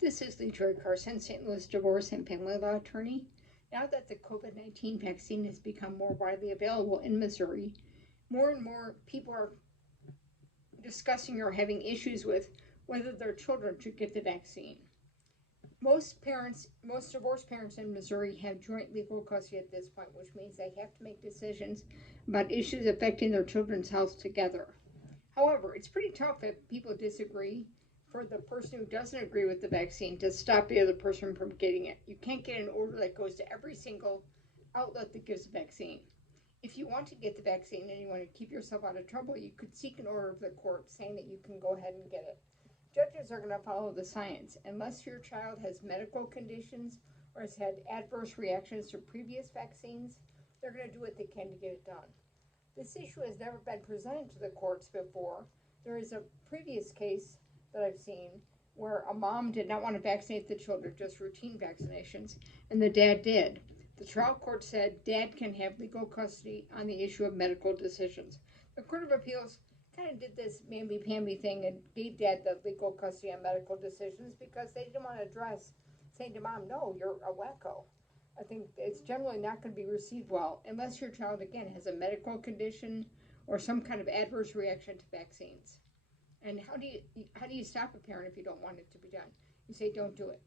This is Leigh Joy Carson, St. Louis divorce and family law attorney. Now that the COVID-19 vaccine has become more widely available in Missouri, more and more people are discussing or having issues with whether their children should get the vaccine. Most divorced parents in Missouri have joint legal custody at this point, which means they have to make decisions about issues affecting their children's health together. However, it's pretty tough if people disagree for the person who doesn't agree with the vaccine to stop the other person from getting it. You can't get an order that goes to every single outlet that gives the vaccine. If you want to get the vaccine and you want to keep yourself out of trouble, you could seek an order of the court saying that you can go ahead and get it. Judges are going to follow the science. Unless your child has medical conditions or has had adverse reactions to previous vaccines, they're going to do what they can to get it done. This issue has never been presented to the courts before. There is a previous case that I've seen where a mom did not want to vaccinate the children, just routine vaccinations, and the dad did. The trial court said dad can have legal custody on the issue of medical decisions. The Court of Appeals kind of did this mamby-pamby thing and gave dad the legal custody on medical decisions because they didn't want to address saying to mom, no, you're a wacko. I think it's generally not going to be received well unless your child, again, has a medical condition or some kind of adverse reaction to vaccines. And how do you stop a parent if you don't want it to be done? You say, don't do it.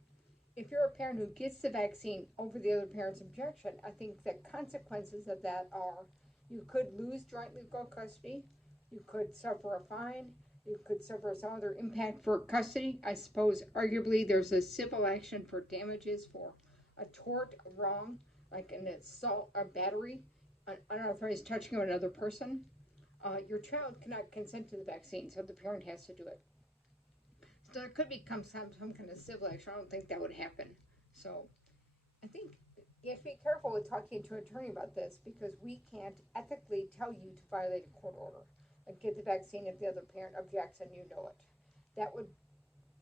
If you're a parent who gets the vaccine over the other parent's objection, I think the consequences of that are you could lose joint legal custody, you could suffer a fine, you could suffer some other impact for custody. I suppose arguably there's a civil action for damages for a tort, a wrong, like an assault, a battery, unauthorized touching of another person. Your child cannot consent to the vaccine, so the parent has to do it. So there could become some kind of civil action. I don't think that would happen. So I think you have to be careful with talking to an attorney about this because we can't ethically tell you to violate a court order and get the vaccine if the other parent objects and you know it. That would,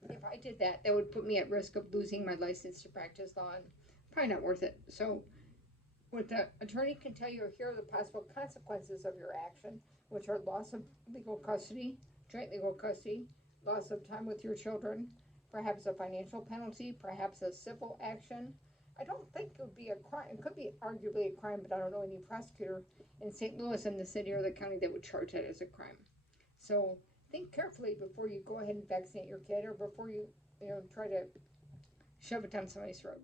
if I did that, that would put me at risk of losing my license to practice law and probably not worth it. So what the attorney can tell you are here are the possible consequences of your action, which are loss of legal custody, joint legal custody, loss of time with your children, perhaps a financial penalty, perhaps a civil action. I don't think it would be a crime. It could be arguably a crime, but I don't know any prosecutor in St. Louis and the city or the county that would charge that as a crime. So think carefully before you go ahead and vaccinate your kid or before you try to shove it down somebody's throat.